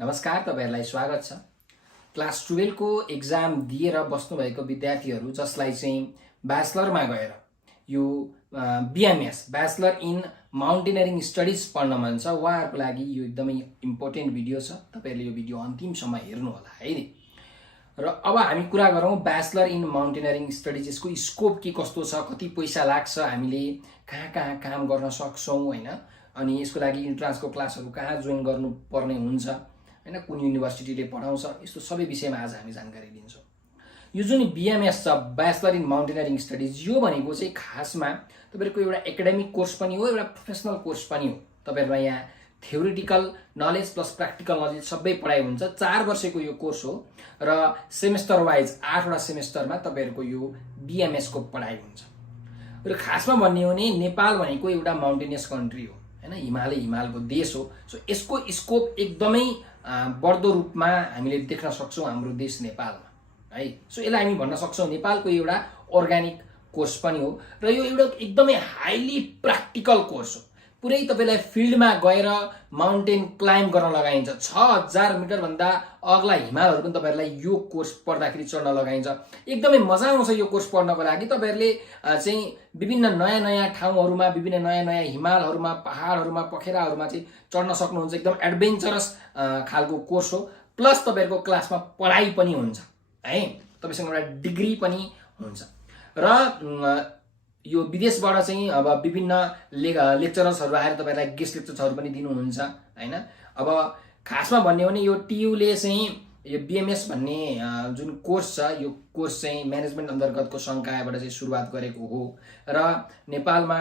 नमस्कार, तपाईहरुलाई स्वागत छ। क्लास 12 को एक्जाम दिएर बस्नु भएको विद्यार्थीहरु जसलाई चाहिँ ब्याचलरमा गएर यो BMS bachelor in mountaineering studies पढ्न मन छ, उहाँहरुको लागि यो एकदमै इम्पोर्टेन्ट भिडियो छ। तपाईहरुले यो भिडियो अन्तिमसम्म हेर्नु होला है नि। र अब हामी कुरा गरौँ ब्याचलर इन माउन्टेनियरिङ स्टडीज, यसको स्कोप के कस्तो छ, कति पैसा लाग्छ, हामीले कहाँ काम गर्न सक्छौं हैन, अनि यसको लागि इन्ट्रान्सको क्लासहरु कहाँ जोइन गर्नुपर्ने हुन्छ हैन, कुन युनिभर्सिटीले पढाउँछ, यस्तो सबै विषयमा आज हामी जानकारी दिन्छौं। यो जुन BMS छ, ब्याचलर इन माउन्टेनियरिङ स्टडीज, यो भनेको चाहिँ खासमा तपाईहरुको एउटा एकाडेमिक कोर्स पनि हो, एउटा प्रोफेसनल कोर्स पनि हो। तपाईहरुलाई यहाँ theoretical knowledge plus practical knowledge सबै पढाइ हुन्छ। 4 वर्षको यो कोर्स हो र सेमेस्टर वाइज 8 वटा सेमेस्टरमा तपाईहरुको यो BMS को पढाइ हुन्छ। र खासमा भन्ने हो भने नेपाल भनेको एउटा माउन्टेनियस कन्ट्री हो हैन, हिमालको देश हो। सो यसको स्कोप एकदमै बढ्दो रूपमा हामीले देख्न सक्छौं हाम्रो देश नेपालमा है। सो यसलाई हामी भन्न सक्छौं नेपालको एउटा अर्गानिक कोर्स पनि हो र यो एउटा एकदमै हाइली प्र्याक्टिकल कोर्स हो। पुरै तपाईलाई फिल्डमा गएर माउन्टेन क्लाइम्ब गर्न लगाइन्छ। 6000 मिटर भन्दा अग्ला हिमालहरु पनि तपाईहरुलाई यो कोर्स पढ्दाखेरि चढ्न लगाइन्छ। एकदमै मजा आउँछ यो कोर्स पढ्नको लागि। तपाईहरुले चाहिँ विभिन्न नयाँ ठाउँहरुमा, विभिन्न नयाँ हिमालहरुमा, पहाडहरुमा, पखेराहरुमा चाहिँ चढ्न सक्नुहुन्छ। एकदम एडभेन्चरस खालको कोर्स हो। प्लस तपाईहरुको क्लासमा पढाइ पनि हुन्छ है, तपाईसँग एउटा डिग्री पनि हुन्छ। र यो विदेशबाट चाहिँ अब विभिन्न लेक्चरर्सहरु आएर तपाईहरुलाई गेस्ट लेक्चरर्सहरु पनि दिनुहुन्छ हैन। अब खासमा भन्ने हो भने यो TU ले चाहिँ यो BMS भन्ने जुन कोर्स छ, यो कोर्स चाहिँ म्यानेजमेन्ट अन्तर्गतको संकायबाट चाहिँ सुरुवात गरेको हो र नेपालमा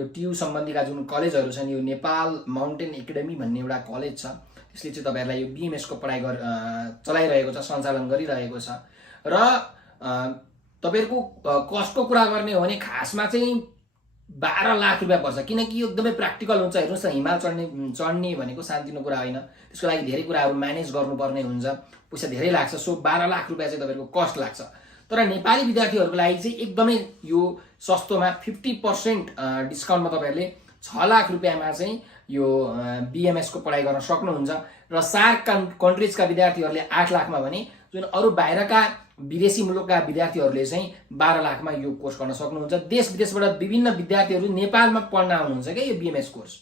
यो TU सम्बन्धीका जुन कलेजहरु छन्, यो नेपाल माउन्टेन एकाडेमी भन्ने एउटा कलेज छ, त्यसले चाहिँ तपाईहरुलाई यो BMS को पढाइ चलाइरहेको छ, सञ्चालन गरिरहेको छ। र तपाईहरुको कस्टको कुरा गर्ने हो भने खासमा चाहिँ 12 लाख रुपैयाँ पर्छ, किनकि यो एकदमै प्र्याक्टिकल हुन्छ। हेर्नुस् न, हिमाल चढ्ने भनेको सानोतिनो कुरा होइन, त्यसको लागि धेरै कुराहरु म्यानेज गर्नुपर्ने हुन्छ, पैसा धेरै लाग्छ। सो 12 लाख रुपैयाँ चाहिँ तपाईहरुको कस्ट लाग्छ। तर नेपाली विद्यार्थीहरुको लागि चाहिँ एकदमै यो सस्तोमा 50% डिस्काउन्टमा तपाईहरुले 6 लाख रुपैयाँमा चाहिँ यो BMS को पढाइ गर्न सक्नुहुन्छ। र सार्क कन्ट्रीजका विद्यार्थीहरुले 8 लाखमा भने जुन अरु बाहिरका विदेशी मुलुकका विद्यार्थीहरुले चाहिँ 12 लाखमा यो कोर्स गर्न सक्नुहुन्छ। देश विदेशबाट विभिन्न विद्यार्थीहरु नेपालमा पढ्न आउनुहुन्छ के यो BMS कोर्स।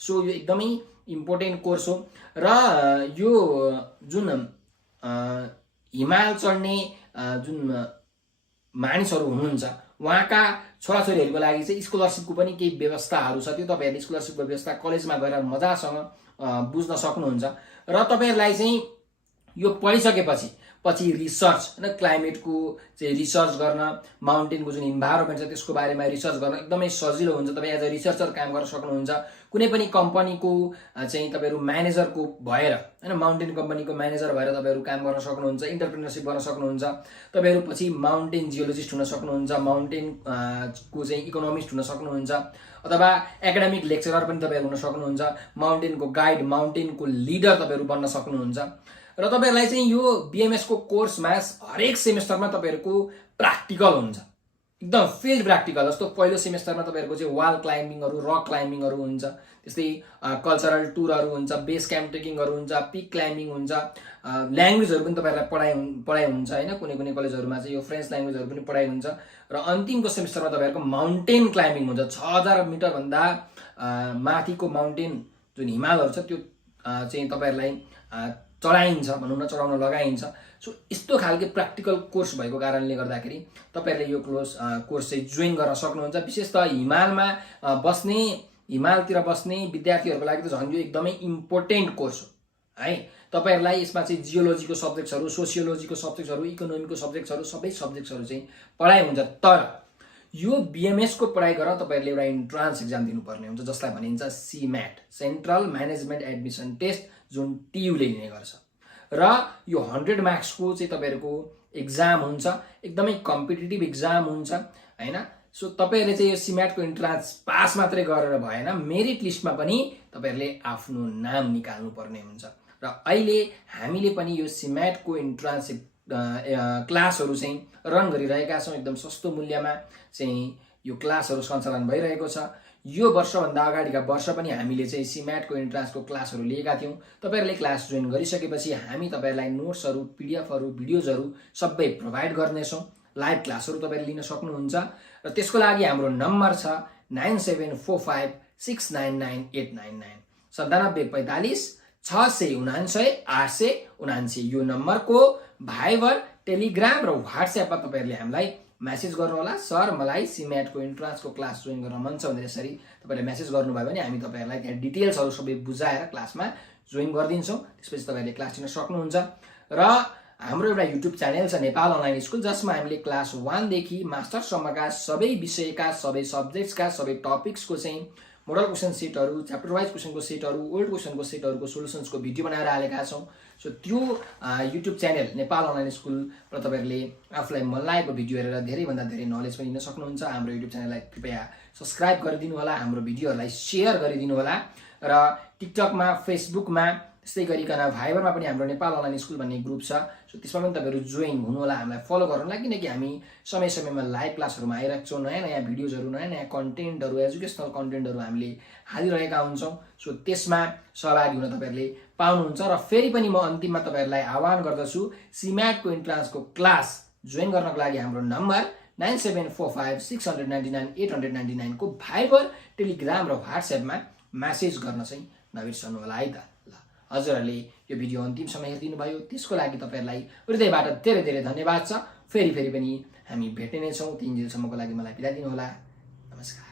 सो यो एकदमै इम्पोर्टेन्ट कोर्स हो। र यो जुन हिमाल चढ्ने जुन मानिसहरु हुनुहुन्छ, उहाँका छोराछोरीहरुको लागि चाहिँ स्कलरशिपको पनि केही व्यवस्थाहरु छ। त्यो तपाईहरुले स्कलरशिपको व्यवस्था कलेजमा गएर मजासँग बुझ्न सक्नुहुन्छ। र तपाईहरुलाई चाहिँ यो पढिसकेपछि रिसर्च हैन, क्लाइमेटको चाहिँ रिसर्च गर्न, माउन्टेनको जुन इन्भाइरोमेन्ट छ त्यसको बारेमा रिसर्च गर्न एकदमै सजिलो हुन्छ। तपाई एज अ रिसर्चर काम गर्न सक्नुहुन्छ। कुनै पनि कम्पनीको चाहिँ तपाईहरु म्यानेजरको भएर हैन, माउन्टेन कम्पनीको म्यानेजर भएर तपाईहरु काम गर्न सक्नुहुन्छ, एन्टरप्रेन्योरशिप गर्न सक्नुहुन्छ। तपाईहरु पछि माउन्टेन जियोलोजिस्ट हुन सक्नुहुन्छ, माउन्टेन को चाहिँ इकोनोमिस्ट हुन सक्नुहुन्छ, अथवा एकाडेमिक लेक्चरर पनि तपाईहरु हुन सक्नुहुन्छ, माउन्टेनको गाइड, माउन्टेनको लिडर तपाईहरु बन्न सक्नुहुन्छ। र तपाईहरुलाई चाहिँ यो BMS को कोर्समा हरेक सेमेस्टरमा तपाईहरुको प्र्याक्टिकल हुन्छ, एकदम फिल्ड प्र्याक्टिकल। जस्तो पहिलो सेमेस्टरमा तपाईहरुको चाहिँ वाल क्लाइम्बिङहरु, रक क्लाइम्बिङहरु हुन्छ, त्यस्तै कल्चरल टुरहरु हुन्छ, बेस क्याम्प ट्रेकिङहरु हुन्छ, पिक क्लाइम्बिङ हुन्छ, ल्याङ्ग्वेजहरु पनि तपाईहरुलाई पढाइ हुन्छ हैन। कुनै कलेजहरुमा चाहिँ यो फ्रेन्च ल्याङ्ग्वेजहरु पनि पढाइ हुन्छ। र अन्तिमको सेमेस्टरमा तपाईहरुको माउन्टेन क्लाइम्बिङ हुन्छ। 6000 मिटर भन्दा माथिको माउन्टेन जुन हिमालहरु छ त्यो चाहिँ तपाईहरुलाई चढाइन्छ, भनौं न, चढाउन लगाइन्छ। सो यस्तो खालको प्र्याक्टिकल कोर्स भएको कारणले गर्दाखेरि तपाईहरुले यो कोर्स चाहिँ जोइन गर्न सक्नुहुन्छ। विशेष त हिमालतिर बस्ने विद्यार्थीहरुको लागि त झन् यो एकदमै इम्पोर्टेन्ट कोर्स हो है। तपाईहरुलाई यसमा चाहिँ जियोलोजीको सब्जेक्ट्सहरु, सोसियोलोजीको सब्जेक्ट्सहरु, इकोनोमीको सब्जेक्ट्सहरु, सबै सब्जेक्ट्सहरु चाहिँ पढाइ हुन्छ। तर यो BMS को पढाइ गरेर तपाईहरुले एउटा इन्ट्रान्स एक्जाम दिनुपर्ने हुन्छ, जसलाई भनिन्छ CMAT, central management admission test, जुन TU ले लिने गर्छ। र यो 100 मार्क्स को चाहिँ तपाईहरुको एक्जाम हुन्छ, एकदमै कम्पिटिटिभ एक्जाम हुन्छ हैन। सो तपाईहरुले चाहिँ यो CMAT को इन्ट्रान्स पास मात्रै गरेर भएन, मेरिट लिस्टमा पनि तपाईहरुले आफ्नो नाम निकाल्नु पर्ने हुन्छ। र अहिले हामीले पनि यो CMAT को इन्ट्रान्स क्लासहरु चाहिँ रन गरिरहेका छौं। एकदम सस्तो मूल्यमा चाहिँ यो क्लासहरु सञ्चालन भइरहेको छ। यो वर्षभन्दा अगाडिका वर्ष पनि हामीले चाहिँ सीम्याटको इन्ट्रान्सको क्लासहरू लिएका थियौँ। तपाईँहरूले क्लास जोइन गरिसकेपछि हामी तपाईँहरूलाई नोट्सहरू, पिडिएफहरू, भिडियोजहरू सबै प्रोभाइड गर्नेछौँ। लाइभ क्लासहरू तपाईँले लिन सक्नुहुन्छ र त्यसको लागि हाम्रो नम्बर छ 9745699899 9745 699 879। यो नम्बरको भाइबर, टेलिग्राम र व्हाट्सएपमा तपाईँहरूले हामीलाई मेसेज गर्नुहोला। सर मलाई सीम्याटको इन्ट्रान्सको क्लास जोइन गर्न मन छ भनेर यसरी तपाईँले मेसेज गर्नुभयो भने हामी तपाईँहरूलाई त्यहाँ डिटेल्सहरू सबै बुझाएर क्लासमा जोइन गरिदिन्छौँ। त्यसपछि तपाईँले क्लास लिन सक्नुहुन्छ। र हाम्रो एउटा युट्युब च्यानल छ नेपाल अनलाइन स्कुल, जसमा हामीले क्लास 1 देखि मास्टरसम्मका सबै विषयका, सबै सब्जेक्ट्सका, सबै टपिक्सको चाहिँ मोडल क्वेसन सेटहरू, च्याप्टर वाइज क्वेसनको सेटहरू, ओल्ड क्वेसनको सेटहरूको सोल्युसन्सको भिडियो बनाएर हालेका छौँ। सो त्यो युट्युब च्यानल नेपाल अनलाइन स्कुलबाट तपाईँहरूले आफूलाई मन लागेको भिडियो हेरेर धेरैभन्दा धेरै नलेज पनि लिन सक्नुहुन्छ। हाम्रो युट्युब च्यानललाई कृपया सब्सक्राइब गरिदिनु होला, हाम्रो भिडियोहरूलाई सेयर गरिदिनु होला र टिकटकमा, फेसबुकमा, त्यस्तै गरिकन भाइबरमा पनि हाम्रो नेपाल अनलाइन स्कुल भन्ने ग्रुप छ। सो त्यसमा पनि तपाईँहरू जोइन हुनु होला, हामीलाई फलो गर्नु होला, किनकि हामी समय समयमा लाइभ क्लासहरूमा आइरहेको छौँ। नयाँ नयाँ भिडियोजहरू, नयाँ नयाँ कन्टेन्टहरू, एजुकेसनल कन्टेन्टहरू हामीले हालिरहेका हुन्छौँ। सो त्यसमा सहभागी हुन तपाईँहरूले पाउनुहुन्छ। र फेरि पनि म अन्तिममा तपाईँहरूलाई आह्वान गर्दछु, सीम्याटको इन्ट्रान्सको क्लास जोइन गर्नको लागि हाम्रो नम्बर 9745699899 को भाइबर, टेलिग्राम र व्हाट्सएपमा मेसेज गर्न चाहिँ नबिर्सनु होला है त। हजुरहरूले यो भिडियो अन्तिमसम्म हेरिदिनु भयो, त्यसको लागि तपाईँहरूलाई हृदयबाट धेरै धेरै धन्यवाद छ। फेरि पनि हामी भेट्ने नै छौँ। 3 दिनसम्मको लागि मलाई बिदा दिनु होला। नमस्कार।